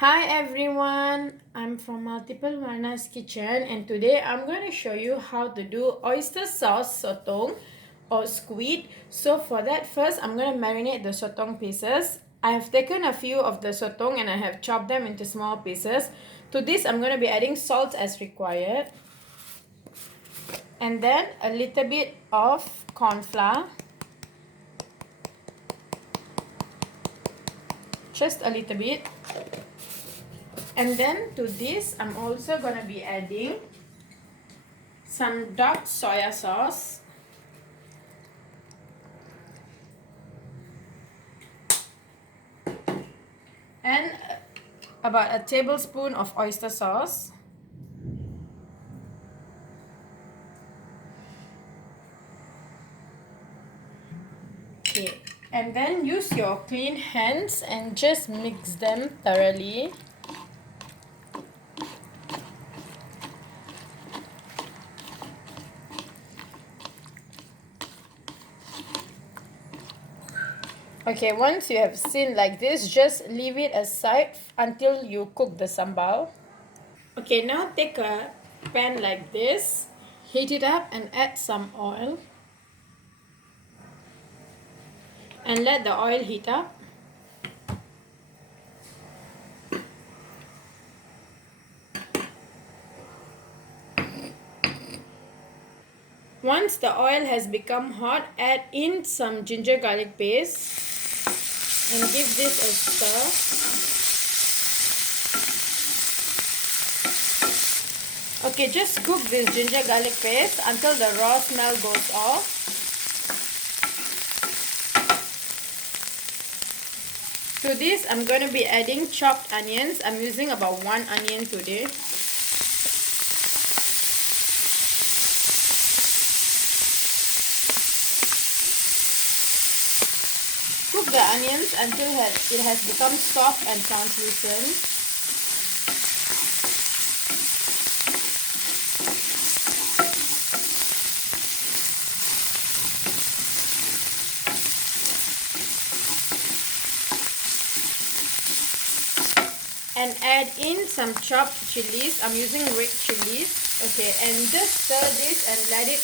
Hi everyone, I'm from Multiplewarnas kitchen and today I'm going to show you how to do oyster sauce sotong or squid. So for that first I'm going to marinate the sotong pieces. I have taken a few of the sotong and I have chopped them into small pieces. To this I'm going to be adding salt as required and then a little bit of corn flour, just a little bit. And then to this, I'm also going to be adding some dark soya sauce, and about a tablespoon of oyster sauce. Okay, and then use your clean hands and just mix them thoroughly. Okay, once you have seen like this, just leave it aside until you cook the sambal. Okay, now take a pan like this, heat it up and add some oil. And let the oil heat up. Once the oil has become hot, add in some ginger garlic paste and give this a stir. Okay, just cook this ginger garlic paste until the raw smell goes off. To this, I'm going to be adding chopped onions. I'm using about 1 onion today. Cook the onions until it has become soft and translucent. And add in some chopped chilies. I'm using red chilies. Okay, and just stir this and let it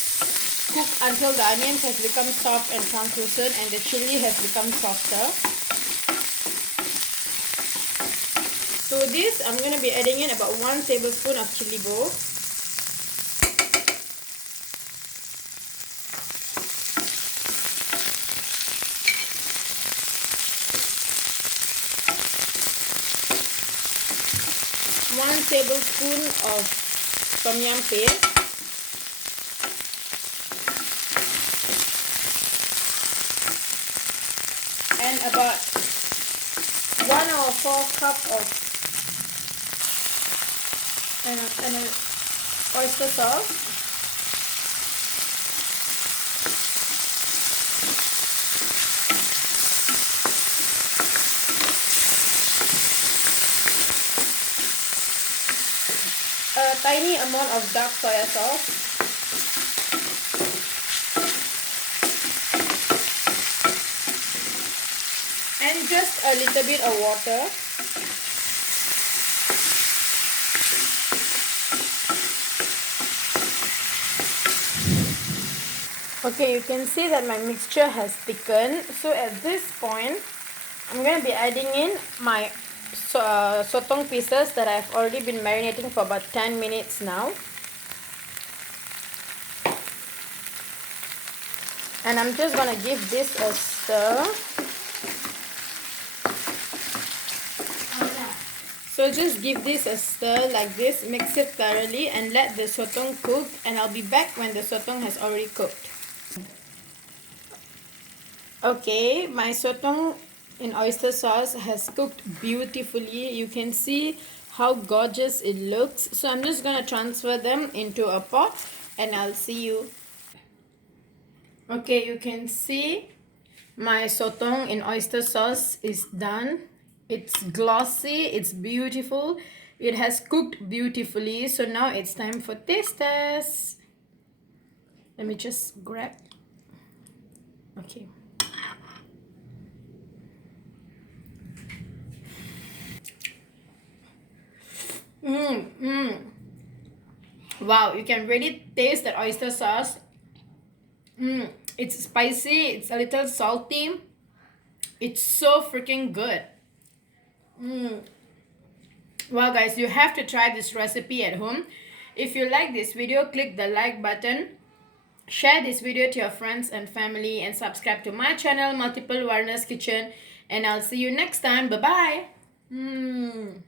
cook until the onions has become soft and translucent and the chili has become softer. To this, I'm going to be adding in about 1 tablespoon of chili ball. One tablespoon of tom yum paste. And about 1/4 cup of oyster sauce. A tiny amount of dark soya sauce. And just a little bit of water. Okay, you can see that my mixture has thickened. So at this point, I'm going to be adding in my sotong pieces that I've already been marinating for about 10 minutes now. And I'm just going to give this a stir. So just give this a stir like this, mix it thoroughly and let the sotong cook, and I'll be back when the sotong has already cooked. Okay, my sotong in oyster sauce has cooked beautifully. You can see how gorgeous it looks. So I'm just going to transfer them into a pot and I'll see you. Okay, you can see my sotong in oyster sauce is done. It's glossy, it's beautiful. It has cooked beautifully. So now it's time for taste test. Let me just grab. Okay. Wow, you can really taste that oyster sauce. It's spicy, it's a little salty. It's so freaking good. Wow guys, you have to try this recipe at home. If you like this video, click the like button. Share this video to your friends and family and subscribe to my channel Multiplewarnas Kitchen, and I'll see you next time. Bye bye.